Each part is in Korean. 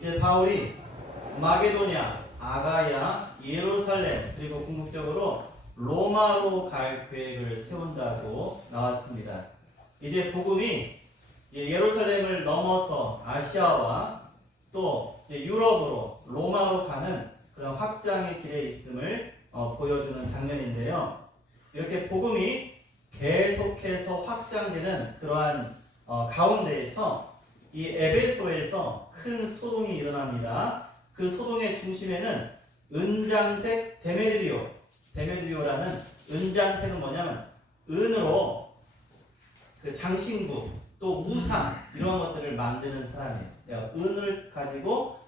이제 바울이 마게도냐, 아가야, 예루살렘 그리고 궁극적으로 로마로 갈 계획을 세운다고 나왔습니다. 이제 복음이 예루살렘을 넘어서 아시아와 또 유럽으로 로마로 가는 그런 확장의 길에 있음을 보여주는 장면인데요. 이렇게 복음이 계속해서 확장되는 그러한 가운데에서 이 에베소에서 큰 소동이 일어납니다. 그 소동의 중심에는 은장색 데메드리오라는 은장색은 뭐냐면 은으로 그 장신구 또 우상 이런 것들을 만드는 사람이에요. 은을 가지고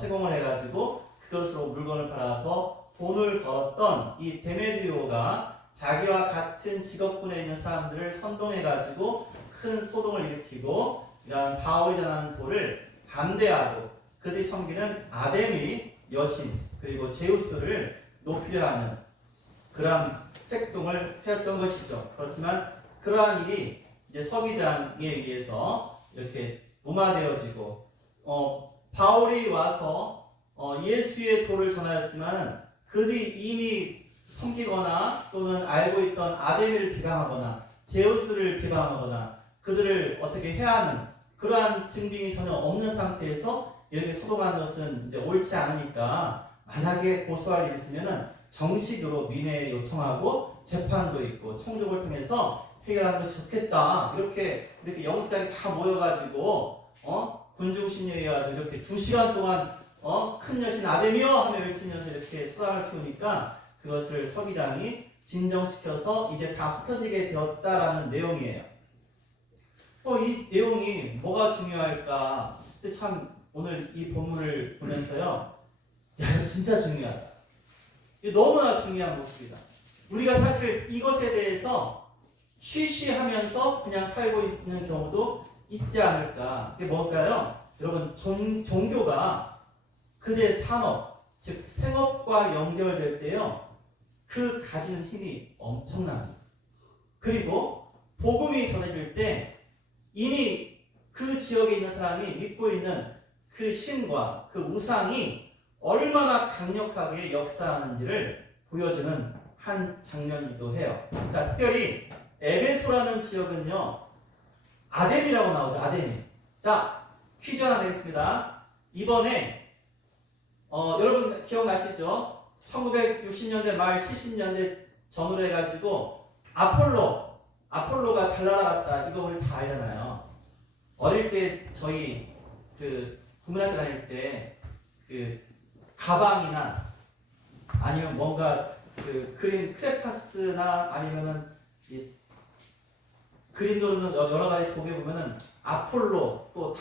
세공을 해가지고 그것으로 물건을 팔아서 돈을 벌었던 이 데메드리오가 자기와 같은 직업군에 있는 사람들을 선동해가지고 큰 소동을 일으키고 이러한 바울이 전하는 도를 반대하고 그들이 섬기는 아데미 여신 그리고 제우스를 높이려 하는 그러한 책동을 해왔던 것이죠. 그렇지만 그러한 일이 이제 서기장에 의해서 이렇게 무마되어지고 바울이 와서 예수의 도를 전하였지만 그들이 이미 섬기거나 또는 알고 있던 아데미를 비방하거나 제우스를 비방하거나 그들을 어떻게 해야 하는 그러한 증빙이 전혀 없는 상태에서 이렇게 소동하는 것은 이제 옳지 않으니까 만약에 고소할 일이 있으면은 정식으로 민회에 요청하고 재판도 있고 총족을 통해서 해결하는 것이 좋겠다. 이렇게 영장이 다 모여가지고 군중심리에 의해서 이렇게 2시간 동안 큰 여신 아데미여 하며 외치면서 이렇게 소란을 피우니까 그것을 서기장이 진정시켜서 이제 다 흩어지게 되었다라는 내용이에요. 이 내용이 뭐가 중요할까? 근데 참 오늘 이 본문을 보면서요, 야 이거 진짜 중요하다. 이거 너무나 중요한 모습이다. 우리가 사실 이것에 대해서 쉬쉬하면서 그냥 살고 있는 경우도 있지 않을까. 이게 뭘까요? 여러분 종교가 그들의 산업, 즉 생업과 연결될 때요, 그 가지는 힘이 엄청납니다. 그리고 복음이 전해질 때 이미 그 지역에 있는 사람이 믿고 있는 그 신과 그 우상이 얼마나 강력하게 역사하는지를 보여주는 한 장면이기도 해요. 자, 특별히 에베소라는 지역은요, 아덴이라고 나오죠. 아덴이. 자, 퀴즈 하나 내겠습니다. 이번에 여러분 기억나시죠? 1960년대 말 70년대 전후로 해가지고 아폴로가 달나라 갔다. 이거 우리 다 알잖아요. 어릴 때 저희 그 국민학교 다닐 때 그 가방이나 아니면 뭔가 그 그린 크레파스나 아니면은 이 그림 그리는 여러 가지 독에 보면은 아폴로 또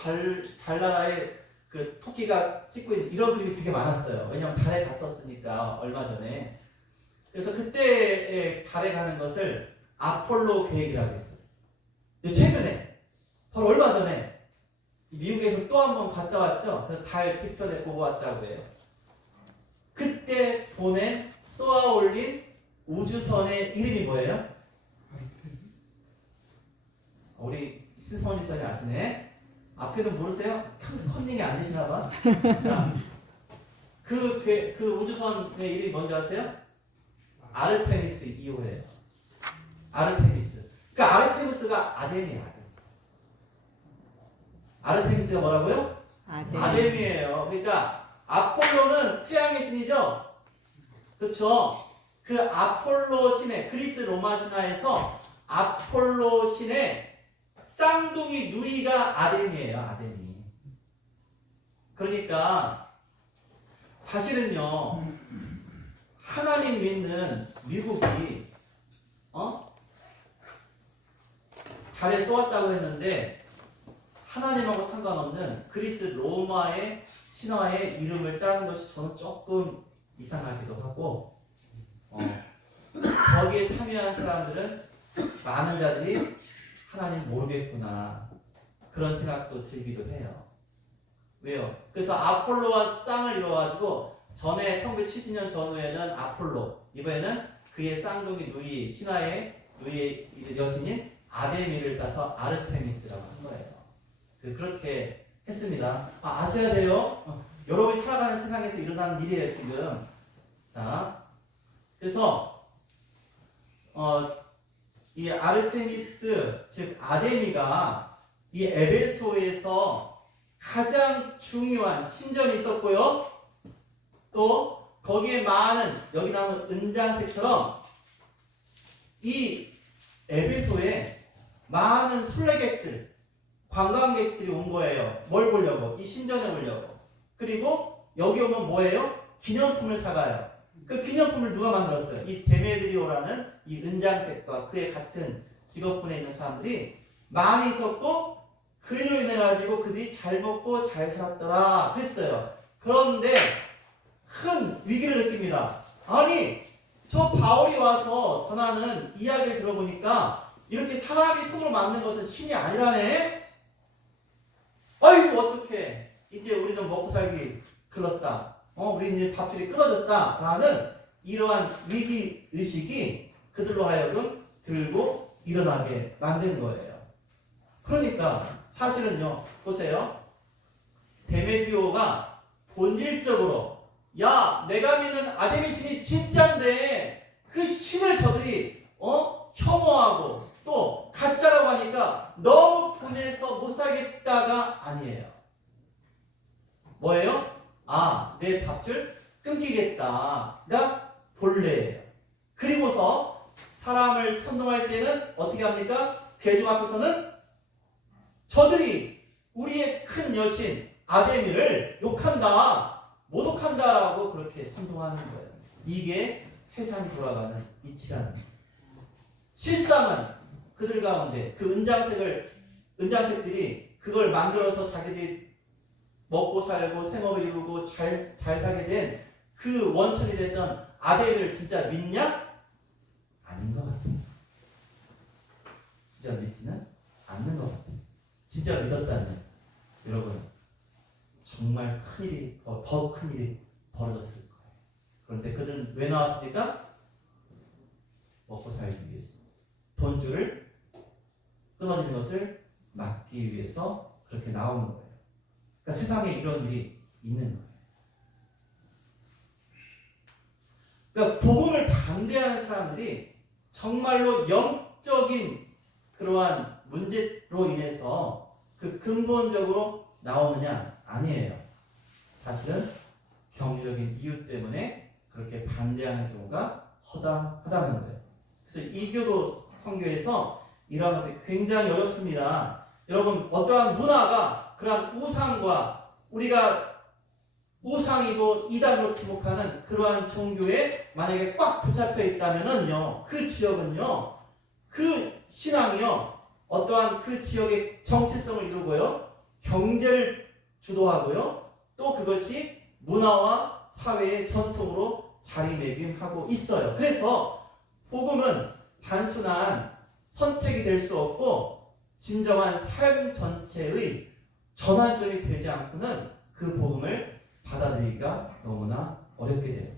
달나라의 그 토끼가 찍고 있는 이런 그림이 되게 많았어요. 왜냐면 달에 갔었으니까 얼마 전에. 그래서 그때 달에 가는 것을 아폴로 계획이라고 했어요. 근데 최근에 바로 얼마 전에 미국에서 또 한 번 갔다 왔죠. 그래서 달 뒤편에 보고 왔다고 해요. 그때 보낸 쏘아 올린 우주선의 이름이 뭐예요? 우리 신성원 집사님 아시네. 앞에도 모르세요? 컨닝이 안 되시나 봐. 그 우주선의 이름이 뭔지 아세요? 아르테미스 2호예요. 아르테미스. 그 아르테미스가 아덴이에요. 아르테미스가 뭐라고요? 아덴이에요. 그러니까 아폴로는 태양의 신이죠. 그렇죠? 그 아폴로 신의 그리스 로마 신화에서 아폴로 신의 쌍둥이 누이가 아덴이에요. 아덴이. 그러니까 사실은요, 하나님 믿는 미국이 달에 쏘았다고 했는데 하나님하고 상관없는 그리스 로마의 신화의 이름을 따는 것이 저는 조금 이상하기도 하고 거기에 참여한 사람들은 많은 자들이 하나님 모르겠구나 그런 생각도 들기도 해요. 왜요? 그래서 아폴로와 쌍을 이뤄가지고 전에 1970년 전후에는 아폴로, 이번에는 그의 쌍둥이 누이, 신화의 누이의 여신인 아데미를 따서 아르테미스라고 한 거예요. 그렇게 했습니다. 아셔야 돼요. 여러분이 살아가는 세상에서 일어나는 일이에요, 지금. 자, 그래서 이 아르테미스, 즉 아데미가 이 에베소에서 가장 중요한 신전이 있었고요. 또 거기에 많은 여기 나오는 은장색처럼 이 에베소에 많은 순례객들, 관광객들이 온 거예요. 뭘 보려고? 이 신전에 오려고. 그리고 여기 오면 뭐예요? 기념품을 사가요. 그 기념품을 누가 만들었어요? 이 데메드리오라는 이 은장색과 그의 같은 직업군에 있는 사람들이 많이 있었고 그 일로 인해 가지고 그들이 잘 먹고 잘 살았더라 그랬어요. 그런데 큰 위기를 느낍니다. 아니 저 바울이 와서 전하는 이야기를 들어보니까 이렇게 사람이 손으로 만든 것은 신이 아니라네. 아이고 어떡해. 이제 우리는 먹고 살기 글렀다. 우리는 이제 밥줄이 끊어졌다. 라는 이러한 위기의식이 그들로 하여금 들고 일어나게 만드는 거예요. 그러니까 사실은요. 보세요. 데메디오가 본질적으로 야 내가 믿는 아데미 신이 진짜인데 그 신을 저들이 혐오하고 또 가짜라고 하니까 너무 분해서 못 살겠다가 아니에요. 뭐예요? 내 밥줄 끊기겠다가 본래예요. 그리고서 사람을 선동할 때는 어떻게 합니까? 대중 앞에서는 저들이 우리의 큰 여신 아데미를 욕한다, 모독한다라고 그렇게 선동하는 거예요. 이게 세상이 돌아가는 이치라는 거예요. 실상은 그들 가운데 그 은장색들이 그걸 만들어서 자기들이 먹고 살고 생업을 이루고 잘 살게 된 그 원천이 됐던 아데미를 진짜 믿냐? 아닌 것 같아요. 진짜 믿지는 않는 것 같아요. 진짜 믿었다면 여러분 정말 큰일이 더 큰일이 벌어졌을 거예요. 그런데 그들은 왜 나왔습니까? 먹고 살기 위해서. 돈줄을 끊어지는 것을 막기 위해서 그렇게 나오는 거예요. 그러니까 세상에 이런 일이 있는 거예요. 그러니까 복음을 반대하는 사람들이 정말로 영적인 그러한 문제로 인해서 그 근본적으로 나오느냐? 아니에요. 사실은 경제적인 이유 때문에 그렇게 반대하는 경우가 허다하다는 거예요. 그래서 이교도 선교에서 이러한 것이 굉장히 어렵습니다. 여러분 어떠한 문화가 그러한 우상과 우리가 우상이고 이단으로 지목하는 그러한 종교에 만약에 꽉 붙잡혀 있다면은요, 그 지역은요, 그 신앙이요, 어떠한 그 지역의 정체성을 이루고요, 경제를 주도하고요, 또 그것이 문화와 사회의 전통으로 자리매김하고 있어요. 그래서 복음은 단순한 선택이 될 수 없고 진정한 삶 전체의 전환점이 되지 않고는 그 복음을 받아들이기가 너무나 어렵게 돼요.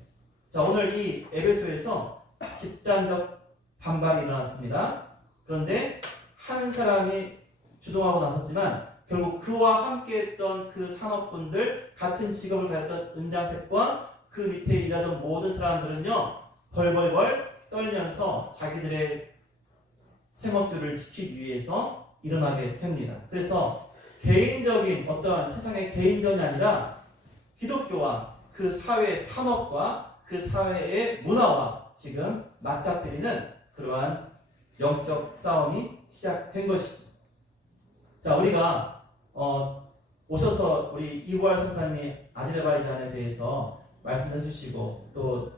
자, 오늘 이 에베소에서 집단적 반발이 일어났습니다. 그런데 한 사람이 주동하고 나섰지만 결국 그와 함께했던 그 산업군들, 같은 직업을 가졌던 은장색과 그 밑에 일하던 모든 사람들은요, 벌벌벌 떨면서 자기들의 생업줄을 지키기 위해서 일어나게 됩니다. 그래서 개인적인 어떠한 세상의 개인전이 아니라 기독교와 그 사회의 산업과 그 사회의 문화와 지금 맞닥뜨리는 그러한 영적 싸움이 시작된 것이죠. 자, 우리가 오셔서 우리 이보알 선사님이 아제르바이잔에 대해서 말씀해 주시고 또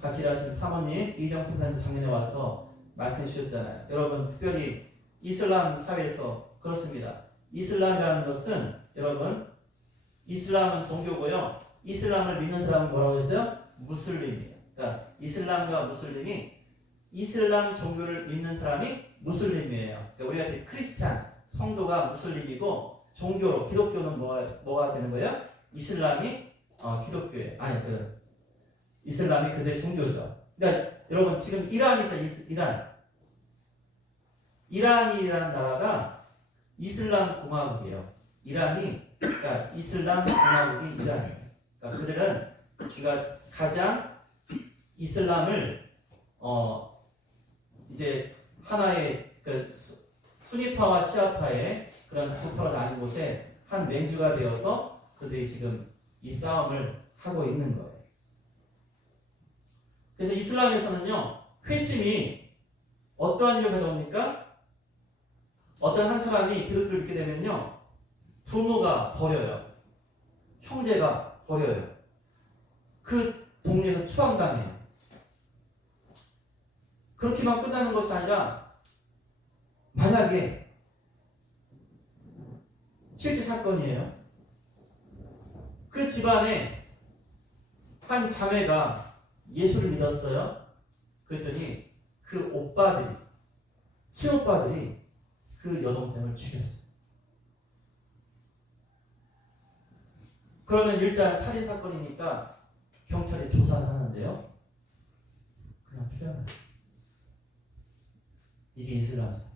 같이 일하시는 사모님 이정 선사님도 작년에 와서 말씀해 주셨잖아요. 여러분 특별히 이슬람 사회에서 그렇습니다. 이슬람이라는 것은 여러분 이슬람은 종교고요. 이슬람을 믿는 사람은 뭐라고 했어요? 무슬림이에요. 그러니까 이슬람과 무슬림이 이슬람 종교를 믿는 사람이 무슬림이에요. 그러니까 우리가 지금 크리스찬 성도가 무슬림이고 종교로 기독교는 뭐가 되는 거예요? 이슬람이 기독교예요. 아니 이슬람이 그들의 종교죠. 그러니까 여러분 지금 이란 있죠? 이란이라는 나라가 이슬람 공화국이에요. 이란이 그러니까 이슬람 공화국이 이란이에요. 그러니까 그들은 그러니까 가장 이슬람을 이제 하나의 그 수니파와 시아파의 그런 부파로 나뉜 곳에 한 맹주가 되어서 그들이 지금 이 싸움을 하고 있는 거예요. 그래서 이슬람에서는요, 회심이 어떠한 일을 가져옵니까? 어떤 한 사람이 기독교를 믿게 되면요, 부모가 버려요. 형제가 버려요. 그 동네에서 추앙당해요. 그렇게만 끝나는 것이 아니라 만약에 실제 사건이에요. 그 집안에 한 자매가 예수를 믿었어요. 그랬더니 그 오빠들이, 친오빠들이 그 여동생을 죽였어요. 그러면 일단 살인사건이니까 경찰이 조사를 하는데요. 그냥 피하는 거예요. 이게 이슬람사예요.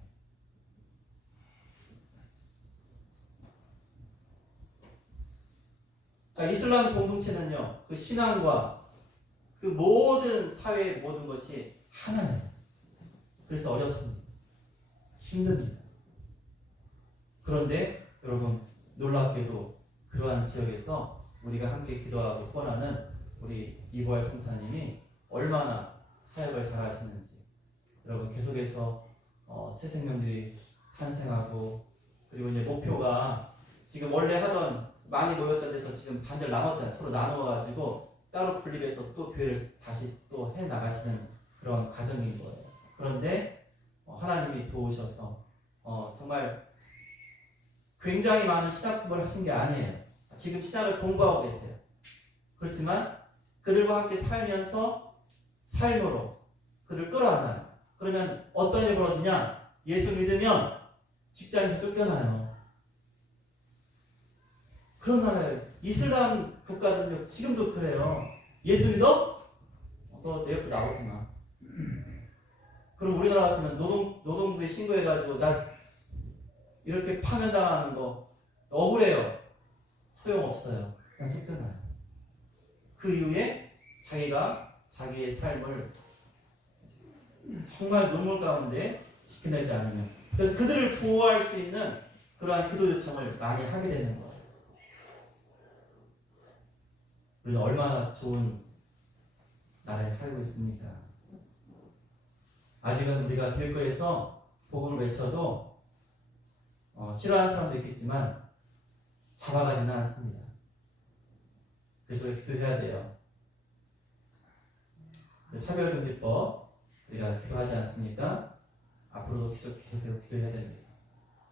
그러니까 이슬람 공동체는요, 그 신앙과 그 모든 사회의 모든 것이 하나예요. 그래서 어렵습니다. 힘듭니다. 그런데 여러분, 놀랍게도 그러한 지역에서 우리가 함께 기도하고 후원하는 우리 이보알 성사님이 얼마나 사역을 잘하시는지 여러분 계속해서 새 생명들이 탄생하고, 그리고 이제 목표가 지금 원래 하던 많이 모였던 데서 지금 반절 나눴잖아요. 서로 나누어가지고 따로 분립해서 또 교회를 다시 또 해 나가시는 그런 과정인 거예요. 그런데 하나님이 도우셔서 정말 굉장히 많은 신학 공부를 하신 게 아니에요. 지금 신학을 공부하고 계세요. 그렇지만 그들과 함께 살면서 삶으로 그들을 끌어안아요. 그러면 어떤 일이 벌어지냐? 예수 믿으면 직장에서 쫓겨나요. 그런 나라예요. 이슬람 국가들은 지금도 그래요. 예수 믿어? 너 내일부터 나오지 마. 그럼 우리나라 같으면 노동부에 신고해가지고 나 이렇게 파면당하는 거 억울해요. 소용없어요. 그냥 쫓겨나요. 그 이후에 자기가 자기의 삶을 정말 눈물 가운데 지켜내지 않으면 그들을 보호할 수 있는 그러한 기도 요청을 많이 하게 되는 거예요. 우리는 얼마나 좋은 나라에 살고 있습니까? 아직은 우리가 길거리에서 복음을 외쳐도 싫어하는 사람도 있겠지만 잡아가지는 않습니다. 그래서 우리가 기도해야 돼요. 차별금지법 우리가 기도하지 않습니까? 앞으로도 계속 기도해야 됩니다.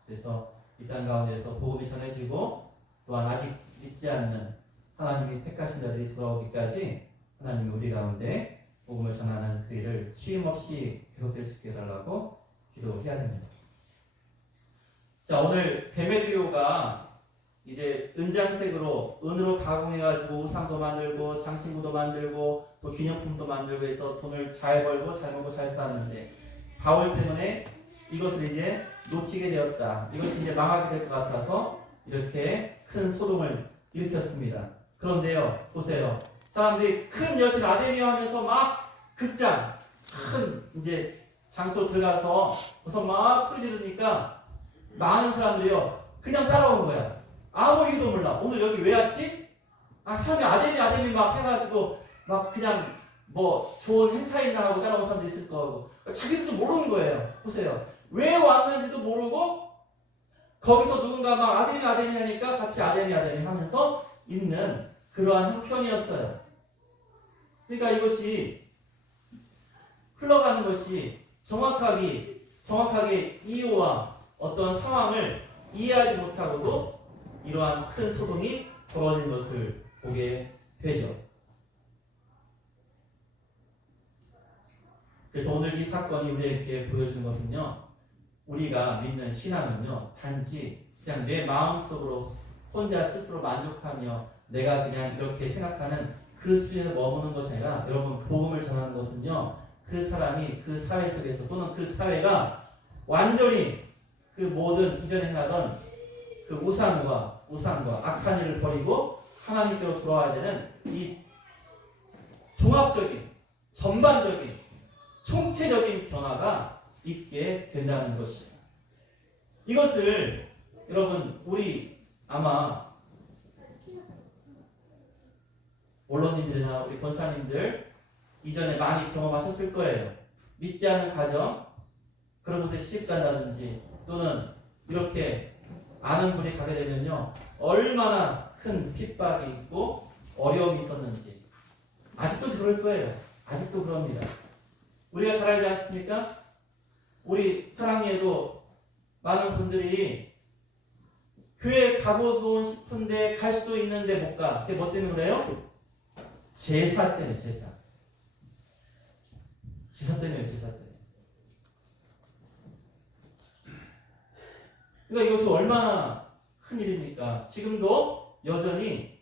그래서 이 땅 가운데서 복음이 전해지고 또한 아직 믿지 않는 하나님이 택하신 자들이 돌아오기까지 하나님이 우리 가운데 복음을 전하는 그 일을 쉼없이 계속될 수 있게 해달라고 기도해야 됩니다. 자, 오늘 데메드리오가 이제 은장색으로 은으로 가공해가지고 우상도 만들고 장신구도 만들고 또 기념품도 만들고 해서 돈을 잘 벌고 잘 먹고 잘 살았는데 바울 때문에 이것을 이제 놓치게 되었다. 이것이 이제 망하게 될 것 같아서 이렇게 큰 소동을 일으켰습니다. 그런데요, 보세요. 사람들이 큰 여신 아데미아 하면서 막 극장, 큰 이제 장소로 들어가서 우선 막 소리 지르니까 많은 사람들이요, 그냥 따라오는 거야. 아무 이유도 몰라. 오늘 여기 왜 왔지? 사람이 아데미 막 해가지고 막 그냥 뭐 좋은 행사 있나 하고 따라온 사람도 있을 거고, 자기들도 모르는 거예요. 보세요. 왜 왔는지도 모르고 거기서 누군가 막 아데미 하니까 같이 아데미 하면서 있는 그러한 형편이었어요. 그러니까 이것이 흘러가는 것이 정확하게 이유와 어떤 상황을 이해하지 못하고도 이러한 큰 소동이 벌어진 것을 보게 되죠. 그래서 오늘 이 사건이 우리에게 보여주는 것은요, 우리가 믿는 신앙은요, 단지 그냥 내 마음속으로 혼자 스스로 만족하며 내가 그냥 이렇게 생각하는 그 수에 머무는 것이 아니라, 여러분, 복음을 전하는 것은요, 그 사람이 그 사회 속에서 또는 그 사회가 완전히 그 모든 이전에 행하던 그 우상과 악한 일을 버리고 하나님께로 돌아와야 되는 이 종합적인, 전반적인, 총체적인 변화가 있게 된다는 것이에요. 이것을 여러분 우리 아마 언론인들이나 우리 권사님들 이전에 많이 경험하셨을 거예요. 믿지 않는 가정, 그런 곳에 시집 간다든지 또는 이렇게 아는 분이 가게 되면요, 얼마나 큰 핍박이 있고 어려움이 있었는지 아직도 그럴 거예요. 아직도 그럽니다. 우리가 잘 알지 않습니까? 우리 사랑에도 많은 분들이 교회 가보고 싶은데 갈 수도 있는데 못 가. 그게 뭐 때문에 그래요? 제사 때문에. 제사 때문에. 그러니까 이것이 얼마나 큰 일입니까? 지금도 여전히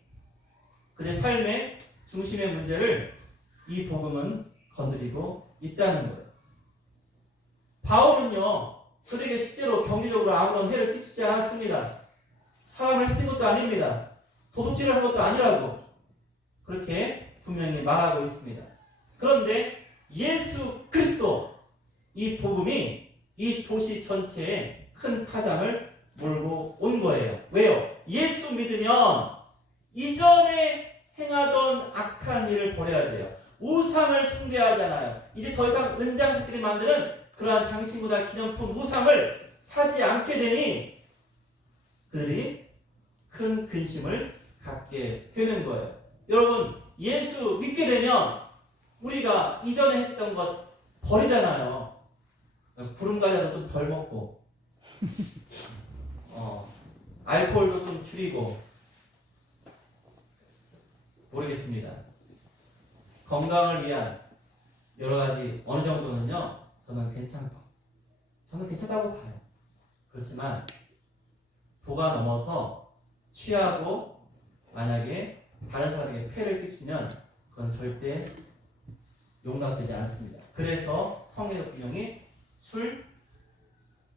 그의 삶의 중심의 문제를 이 복음은 건드리고 있다는 거예요. 바울은요, 그들에게 실제로 경제적으로 아무런 해를 끼치지 않았습니다. 사람을 해친 것도 아닙니다. 도둑질을 한 것도 아니라고 그렇게 분명히 말하고 있습니다. 그런데 예수 그리스도, 이 복음이 이 도시 전체에 큰 파장을 몰고 온 거예요. 왜요? 예수 믿으면 이전에 행하던 악한 일을 버려야 돼요. 우상을 숭배하잖아요. 이제 더 이상 은장새끼리 만드는 그러한 장신구나 기념품 우상을 사지 않게 되니 그들이 큰 근심을 갖게 되는 거예요. 여러분, 예수 믿게 되면 우리가 이전에 했던 것 버리잖아요. 구름과자도 좀 덜 먹고 알코올도 좀 줄이고, 모르겠습니다. 건강을 위한 여러 가지 어느 정도는요, 저는 괜찮다고 봐요. 그렇지만 도가 넘어서 취하고 만약에 다른 사람에게 폐를 끼치면 그건 절대 용납되지 않습니다. 그래서 성경에 분명히 술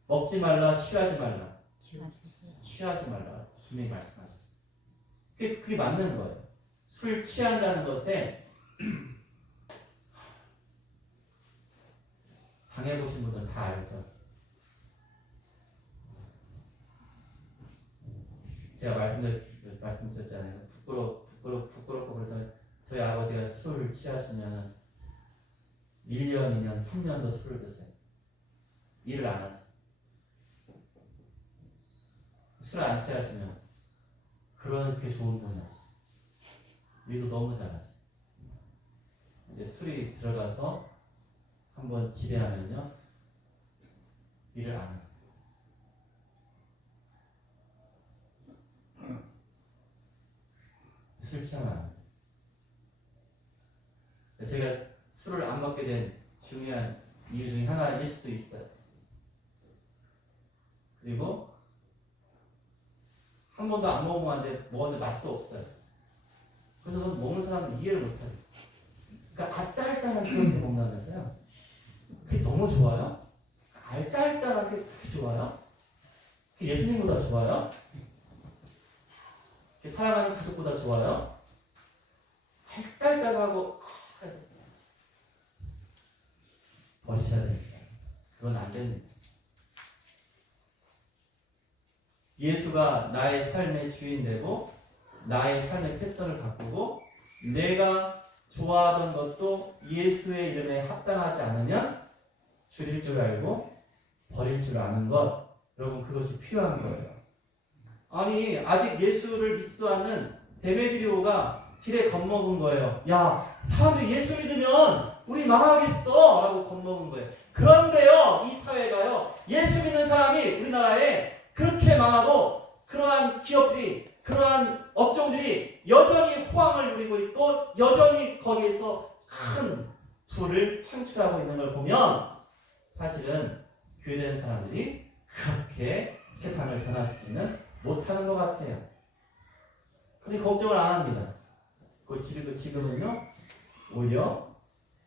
먹지 말라, 취하지 말라 분명히 말씀하셨어요. 그게 맞는 거예요. 술 취한다는 것에 당해보신 분들은 다 알죠. 제가 말씀드렸잖아요. 부끄럽고 그래서 저희 아버지가 술을 취하시면 1년, 2년, 3년도 술을 드세요. 일을 안 하세요. 술 안 취하시면 그렇게 좋은 분이 없어요. 일도 너무 잘하세요. 근데 술이 들어가서 한번 지배하면요, 일을 안 해요. 술 취하면 안 해요. 제가 술을 안 먹게 된 중요한 이유 중에 하나일 수도 있어요. 그리고 한 번도 안 먹어봤는데 먹었는데 맛도 없어요. 그래서 먹는 사람은 이해를 못하겠어요. 그러니까 알딸딸한 그런 게 먹는다면서요. 그게 너무 좋아요? 알딸딸한 게 그렇게 좋아요? 그게 예수님보다 좋아요? 그게 사랑하는 가족보다 좋아요? 알딸딸하고 버리셔야 됩니다. 그건 안 됩니다. 예수가 나의 삶의 주인 되고 나의 삶의 패턴을 바꾸고 내가 좋아하던 것도 예수의 이름에 합당하지 않으면 줄일 줄 알고 버릴 줄 아는 것, 여러분 그것이 필요한 거예요. 아니 아직 예수를 믿지도 않는 데메드리오가 지레 겁먹은 거예요. 야, 사람들이 예수 믿으면 우리 망하겠어 라고 겁먹은 거예요. 그런데요, 이 사회가요, 예수 믿는 사람이 우리나라에 그렇게 많아도 그러한 기업들이, 그러한 업종들이 여전히 호황을 누리고 있고 여전히 거기에서 큰 부를 창출하고 있는 걸 보면 사실은 교회된 사람들이 그렇게 세상을 변화시키는 못하는 것 같아요. 그런데 걱정을 안 합니다. 그리고 지금은요, 오히려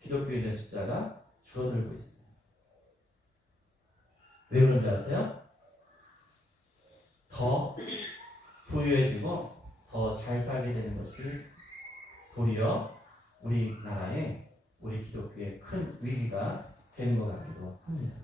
기독교인의 숫자가 줄어들고 있어요. 왜 그런지 아세요? 더 부유해지고 더 잘 살게 되는 것이 도리어 우리나라의 우리 기독교의 큰 위기가 되는 것 같기도 합니다.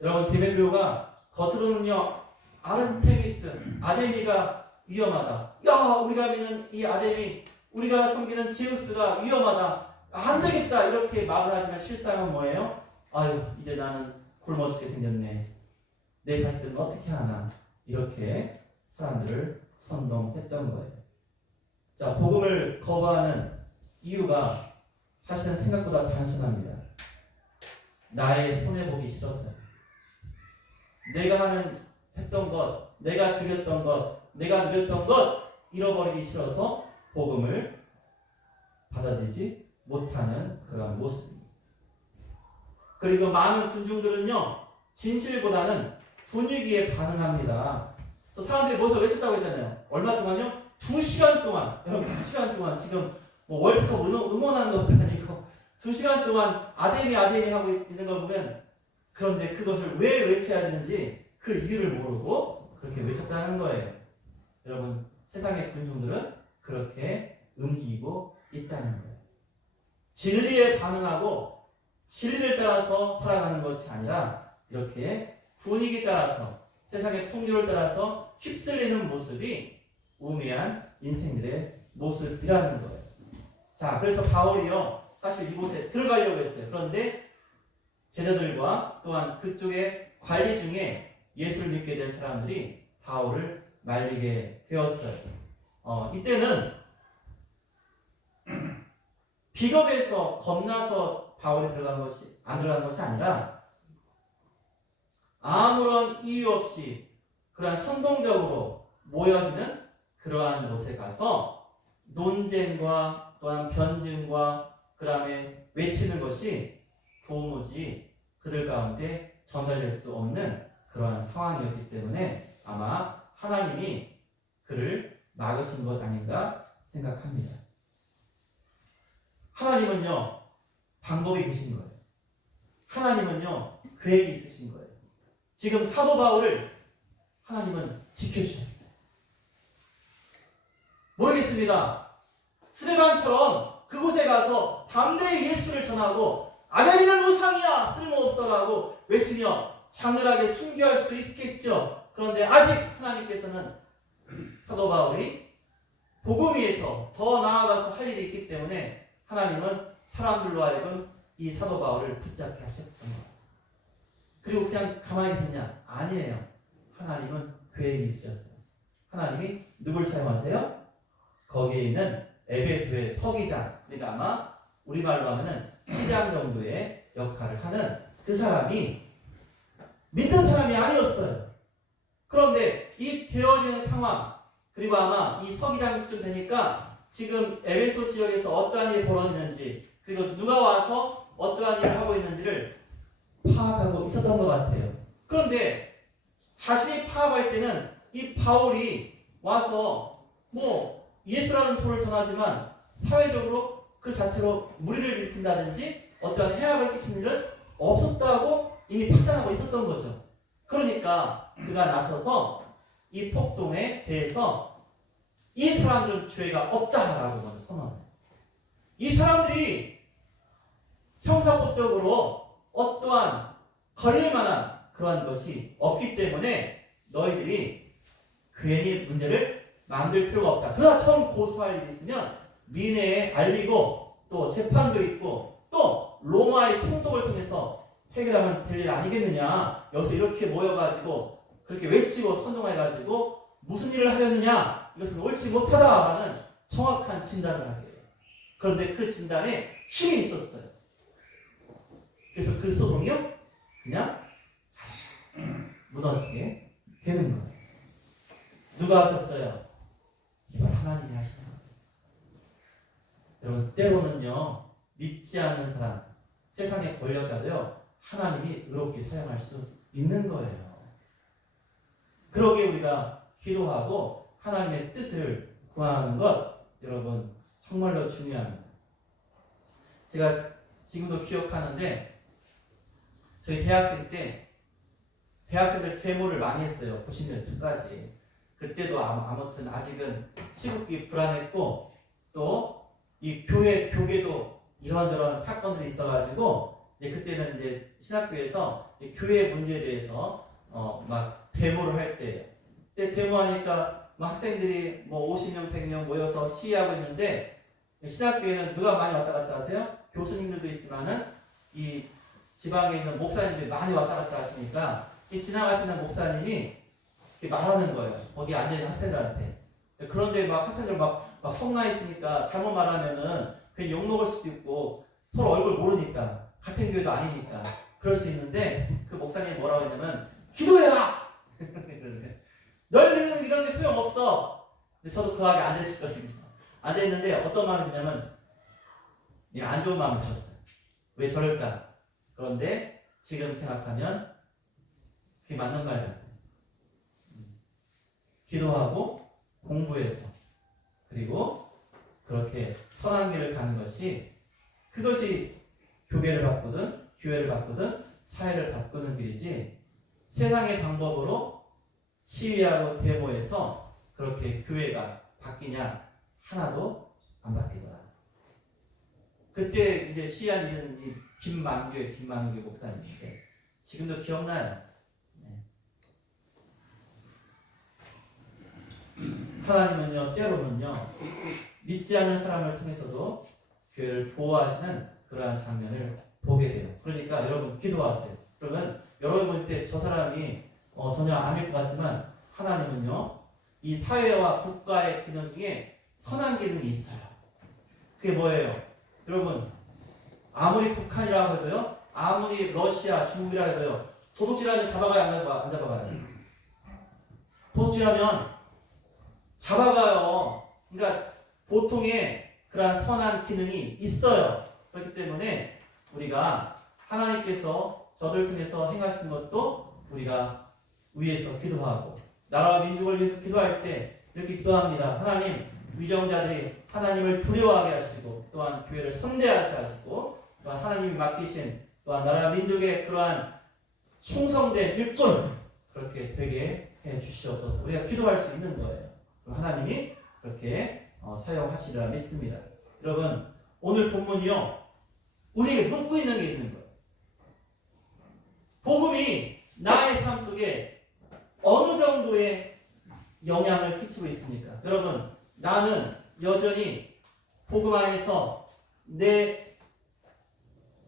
여러분, 데메트리오가 겉으로는요 아르테미스, 아데미가 위험하다. 야, 우리가 믿는 이 아데미, 우리가 섬기는 제우스가 위험하다. 안 되겠다. 이렇게 말을 하지만 실상은 뭐예요? 아유, 이제 나는 굶어 죽게 생겼네. 내 자식들은 어떻게 하나. 이렇게 사람들을 선동했던 거예요. 자, 복음을 거부하는 이유가 사실은 생각보다 단순합니다. 나의 손해보기 싫어서요. 내가 했던 것, 내가 즐겼던 것, 내가 누렸던 것 잃어버리기 싫어서 복음을 받아들이지 못하는 그런 모습입니다. 그리고 많은 군중들은요, 진실보다는 분위기에 반응합니다. 그래서 사람들이 모여서 외쳤다고 했잖아요. 얼마 동안요? 2시간 동안, 여러분 2시간 동안 지금 뭐 월드컵 응원하는 것도 아니고 2시간 동안 아데미 하고 있는 걸 보면, 그런데 그것을 왜 외쳐야 되는지 그 이유를 모르고 그렇게 외쳤다는 거예요. 여러분, 세상의 군중들은 그렇게 움직이고 있다는 거예요. 진리에 반응하고 진리를 따라서 살아가는 것이 아니라 이렇게 분위기 따라서, 세상의 풍요를 따라서 휩쓸리는 모습이 우매한 인생들의 모습이라는 거예요. 자, 그래서 바울이요, 사실 이곳에 들어가려고 했어요. 그런데 제자들과 또한 그쪽의 관리 중에 예수를 믿게 된 사람들이 바울을 말리게 되었어요. 이때는 비겁해서 겁나서 바울이 안 들어간 것이 아니라 아무런 이유 없이 그러한 선동적으로 모여지는 그러한 곳에 가서 논쟁과 또한 변증과 그 다음에 외치는 것이 도무지 그들 가운데 전달될 수 없는 그러한 상황이었기 때문에 아마 하나님이 그를 막으신 것 아닌가 생각합니다. 하나님은요, 방법이 계신 거예요. 하나님은요, 계획이 있으신 거예요. 지금 사도 바울을 하나님은 지켜주셨어요. 모르겠습니다. 스데반처럼 그곳에 가서 담대히 예수를 전하고 아데미는 우상이야, 쓸모없어라고 외치며 장렬하게 순교할 수도 있겠죠. 그런데 아직 하나님께서는 사도 바울이 복음 위에서 더 나아가서 할 일이 있기 때문에 하나님은 사람들로 하여금 이 사도 바울을 붙잡게 하셨던 거예요. 그리고 그냥 가만히 계셨냐? 아니에요. 하나님은 계획이 있으셨어요. 하나님이 누굴 사용하세요? 거기에 있는 에베소의 서기장, 그러니까 아마 우리말로 하면은 시장 정도의 역할을 하는 그 사람이 믿는 사람이 아니었어요. 그런데 이 되어지는 상황, 그리고 아마 이 서기장쯤 되니까 지금 에베소 지역에서 어떠한 일이 벌어지는지, 그리고 누가 와서 어떠한 일을 하고 있는지를 파악하고 있었던 것 같아요. 그런데 자신이 파악할 때는 이 바울이 와서 뭐 예수라는 도를 전하지만 사회적으로 그 자체로 무리를 일으킨다든지 어떠한 해악을 끼치는 일은 없었다고 이미 판단하고 있었던 거죠. 그러니까 그가 나서서 이 폭동에 대해서 이 사람들은 죄가 없다라고 먼저 선언해요. 이 사람들이 형사법적으로 어떠한 걸릴 만한 그러한 것이 없기 때문에 너희들이 괜히 문제를 만들 필요가 없다. 그러나 처음 고소할 일이 있으면 민회에 알리고 또 재판도 있고 또 로마의 총독을 통해서 해결하면 될 일 아니겠느냐. 여기서 이렇게 모여가지고 그렇게 외치고 선동해가지고 무슨 일을 하려느냐. 이것은 옳지 못하다라는 정확한 진단을 하게 돼요. 그런데 그 진단에 힘이 있었어요. 그래서 그 소동이요 그냥 무너지게 되는 거예요. 누가 하셨어요? 이걸 하나님이 하시는 거예요. 여러분, 때로는요 믿지 않는 사람, 세상의 권력자도요 하나님이 의롭게 사용할 수 있는 거예요. 그러기에 우리가 기도하고 하나님의 뜻을 구하는 것, 여러분 정말로 중요합니다. 제가 지금도 기억하는데 저희 대학생 때 대학생들 데모를 많이 했어요. 90년대까지. 그때도 아무튼 아직은 시국이 불안했고 또 이 교계도 이런저런 사건들이 있어가지고 이제 그때는 이제 신학교에서 교회 문제에 대해서 막 데모를 할 때예요. 그때 데모하니까 학생들이 뭐 50명, 100명 모여서 시위하고 있는데 신학교에는 누가 많이 왔다 갔다 하세요? 교수님들도 있지만은 이 지방에 있는 목사님들이 많이 왔다 갔다 하시니까 이 지나가시는 목사님이 말하는 거예요. 거기 앉아있는 학생들한테. 그런데 막 학생들 막 성나 있으니까 잘못 말하면은 그냥 욕먹을 수도 있고 서로 얼굴 모르니까 같은 교회도 아니니까 그럴 수 있는데 그 목사님이 뭐라고 했냐면 기도해라! 너희들은 이런 게 소용없어. 근데 저도 그 학에 앉아있었거든요. 앉아있는데 어떤 마음이 드냐면 안 좋은 마음이 들었어요. 왜 저럴까? 그런데 지금 생각하면 그게 맞는 말 같아요. 기도하고 공부해서 그리고 그렇게 선한 길을 가는 것이 그것이 교계를 바꾸든 교회를 바꾸든 사회를 바꾸는 길이지 세상의 방법으로 시위하고 데모해서 그렇게 교회가 바뀌냐 하나도 안 바뀌더라. 그때 이제 시위한 일은 이 김만규 목사님인데 지금도 기억나요. 하나님은요 때로는요 믿지 않는 사람을 통해서도 교회를 보호하시는 그러한 장면을 보게 돼요. 그러니까 여러분 기도하세요. 그러면 여러분 볼 때 저 사람이 전혀 아닐 것 같지만 하나님은요 이 사회와 국가의 균형 중에 선한 기능이 있어요. 그게 뭐예요? 여러분 아무리 북한이라고 해도요 아무리 러시아 중국이라고 해도요 도둑질하면 잡아가야 안 잡아가요. 도둑질하면 잡아가요. 그러니까 보통의 그러한 선한 기능이 있어요. 그렇기 때문에 우리가 하나님께서 저들 통해서 행하신 것도 우리가 위에서 기도하고 나라와 민족을 위해서 기도할 때 이렇게 기도합니다. 하나님 위정자들이 하나님을 두려워하게 하시고 또한 교회를 선대하게 하시고 또한 하나님이 맡기신 또한 나라와 민족의 그러한 충성된 일꾼 그렇게 되게 해 주시옵소서. 우리가 기도할 수 있는 거예요. 하나님이 그렇게 사용하시리라 믿습니다. 여러분 오늘 본문이요 우리에게 묻고 있는 게 있는 거예요. 복음이 나의 삶 속에 어느 정도의 영향을 끼치고 있습니까? 여러분 나는 여전히 복음 안에서 내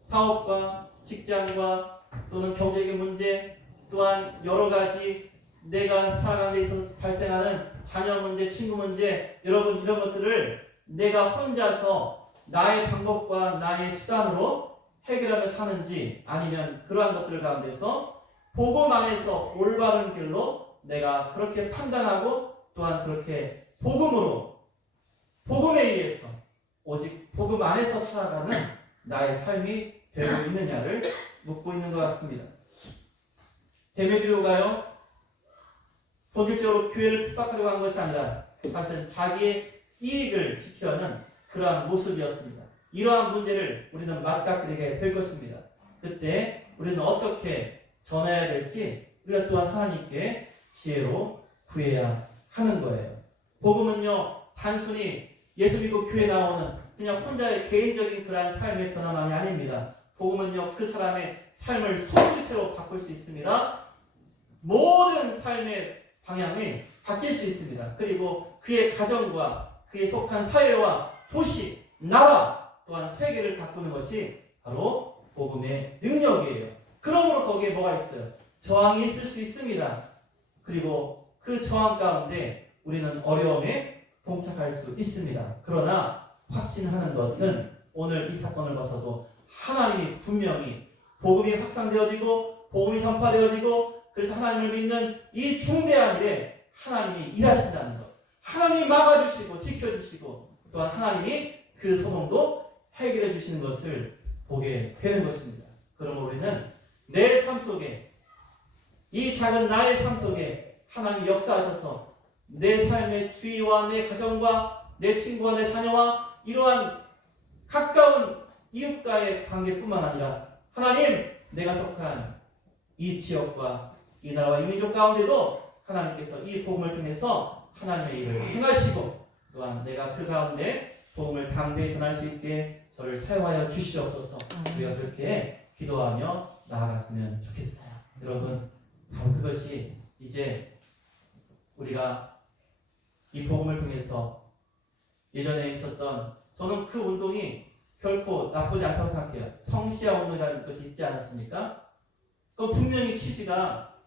사업과 직장과 또는 경제적인 문제 또한 여러 가지 내가 살아가는 데 있어서 발생하는 자녀 문제, 친구 문제, 여러분 이런 것들을 내가 혼자서 나의 방법과 나의 수단으로 해결하며 사는지 아니면 그러한 것들 가운데서 복음 안에서 올바른 길로 내가 그렇게 판단하고 또한 그렇게 복음에 의해서 오직 복음 안에서 살아가는 나의 삶이 되고 있느냐를 묻고 있는 것 같습니다. 데메드리오가요 본질적으로 교회를 핍박하려고 한 것이 아니라 사실 자기의 이익을 지키려는 그러한 모습이었습니다. 이러한 문제를 우리는 맞닥뜨리게 될 것입니다. 그때 우리는 어떻게 전해야 될지 우리가 또한 하나님께 지혜로 구해야 하는 거예요. 복음은요 단순히 예수 믿고 교회 나오는 그냥 혼자의 개인적인 그러한 삶의 변화만이 아닙니다. 복음은요 그 사람의 삶을 소유체로 바꿀 수 있습니다. 모든 삶의 방향이 바뀔 수 있습니다. 그리고 그의 가정과 그에 속한 사회와 도시, 나라 또한 세계를 바꾸는 것이 바로 복음의 능력이에요. 그러므로 거기에 뭐가 있어요? 저항이 있을 수 있습니다. 그리고 그 저항 가운데 우리는 어려움에 봉착할 수 있습니다. 그러나 확신하는 것은 오늘 이 사건을 봐서도 하나님이 분명히 복음이 확산되어지고 복음이 전파되어지고 그래서 하나님을 믿는 이 중대한 일에 하나님이 일하신다는 것. 하나님이 막아주시고 지켜주시고 또한 하나님이 그 소동도 해결해 주시는 것을 보게 되는 것입니다. 그러므로 우리는 내 삶 속에 이 작은 나의 삶 속에 하나님이 역사하셔서 내 삶의 주위와 내 가정과 내 친구와 내 자녀와 이러한 가까운 이웃과의 관계뿐만 아니라 하나님 내가 속한 이 지역과 이 나라와 이 민족 가운데도 하나님께서 이 복음을 통해서 하나님의 일을 행하시고 또한 내가 그 가운데 복음을 담대히 전할 수 있게 저를 사용하여 주시옵소서. 우리가 그렇게 기도하며 나아갔으면 좋겠어요. 여러분, 바로 그것이 이제 우리가 이 복음을 통해서 예전에 있었던, 저는 그 운동이 결코 나쁘지 않다고 생각해요. 성시아 운동이라는 것이 있지 않았습니까? 그 분명히 취지가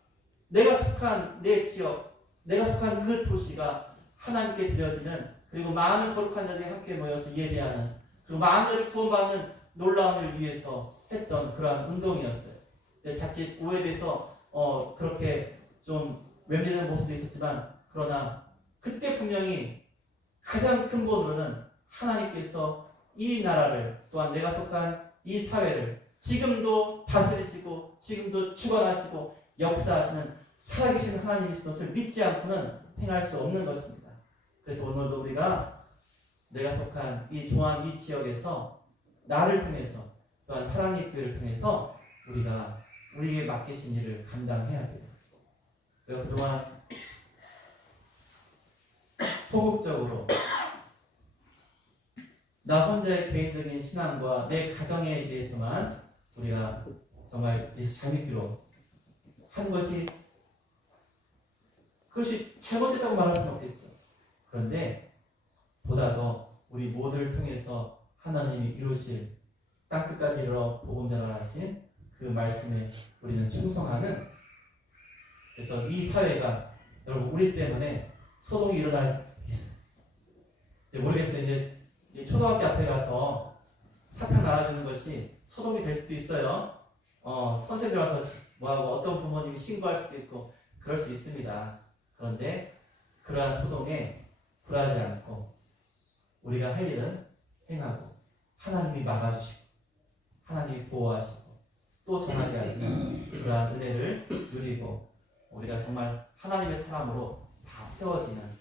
내가 속한 내 지역, 내가 속한 그 도시가 하나님께 드려지는, 그리고 많은 거룩한 자들이 함께 모여서 예배하는, 그리고 많은 자들이 구원받는 놀라운 일을 위해서 했던 그러한 운동이었어요. 근데 자칫 오해돼서 그렇게 좀 외면되는 모습도 있었지만, 그러나 그때 분명히 가장 큰 본으로는 하나님께서 이 나라를, 또한 내가 속한 이 사회를 지금도 다스리시고 지금도 주관하시고 역사하시는 살아계신 하나님이신 것을 믿지 않고는 행할 수 없는 것입니다. 그래서 오늘도 우리가 내가 속한 이 조한 이 지역에서 나를 통해서, 또한 사랑의 교회를 통해서 우리가 우리에게 맡기신 일을 감당해야 돼요. 내가 그동안 소극적으로 나 혼자의 개인적인 신앙과 내 가정에 대해서만 우리가 정말 예수 잘 믿기로 한 것이, 그것이 잘못됐다고 말할 수는 없겠죠. 그런데 보다 더 우리 모두를 통해서 하나님이 이루실 땅끝까지 이르러 복음 전하신 그 말씀에 우리는 충성하는, 그래서 이 사회가 여러분 우리 때문에 소동이 일어날, 모르겠어요. 이제 초등학교 앞에 가서 사탕 나눠주는 것이 소동이 될 수도 있어요. 선생님들 와서 뭐하고 어떤 부모님이 신고할 수도 있고 그럴 수 있습니다. 그런데 그러한 소동에 굴하지 않고 우리가 할 일은 행하고 하나님이 막아주시고 하나님이 보호하시고 또 전하게 하시는 그러한 은혜를 누리고 우리가 정말 하나님의 사람으로 다 세워지는,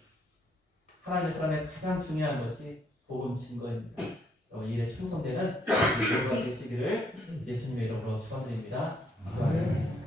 하나님의 사람의 가장 중요한 것이 복음 증거입니다. 이 일에 충성되는 우리 모두가 되시기를 예수님의 이름으로 축원드립니다. 기도하겠습니다.